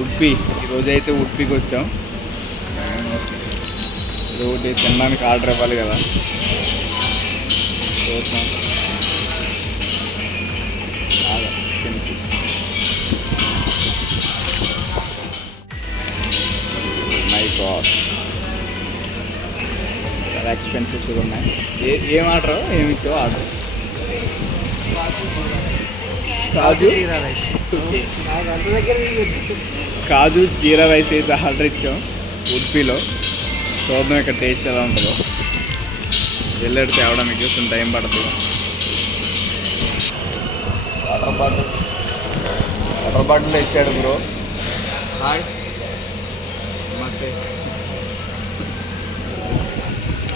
ఉడ్పి ఈరోజు అయితే ఉడ్పికి వచ్చాం. ఒకటి తినడానికి ఆర్డర్ ఇవ్వాలి కదా, చూద్దాం. చాలా ఎక్స్పెన్సివ్. మై గాడ్, చాలా ఎక్స్పెన్సివ్స్ ఉన్నాయి. ఏం ఆర్డర్, ఏమి ఇచ్చావు ఆర్డర్? కాజు జీరా రైస్ అయితే ఆర్డర్ ఇచ్చాం ఉడ్పీలో. చూద్దాం ఇక్కడ టేస్ట్ ఎలా ఉంటుందో. వెళ్ళాడు తేవడానికి కొంచెం టైం పడుతుంది. వాటర్ బాటిల్ ఇచ్చాడు బ్రో. హాయ్, నమస్తే.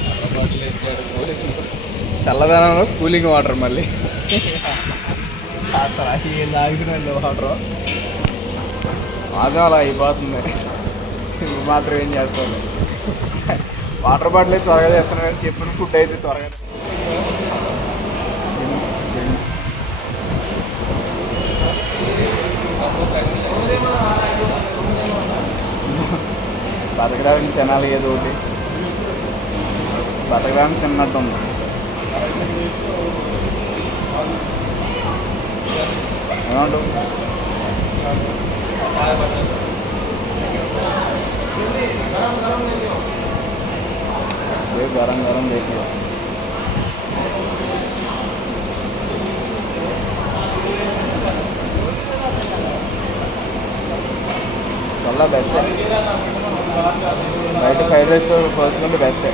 వాటర్ బాటిల్ ఇచ్చాడు, చల్లదనంలో కూలింగ్ వాటర్. మళ్ళీ అసలు ఏం తాగుతున్నాండి వాటర్, మాత్రం అలా అయిపోతుంది. నువ్వు మాత్రం ఏం చేస్తావు? వాటర్ బాటిల్ అయితే త్వరగా చేస్తున్నాను కానీ చెప్పిన ఫుడ్ అయితే త్వరగా. బతకడానికి తినాలి ఏదో ఒకటి, బతకడానికి తిన్నట్టు ఉంది. ఏమంటావు? गरम गरम देखिए. चल बेस्ट है, बयट फ्राइड राइस तो बेस्ट है.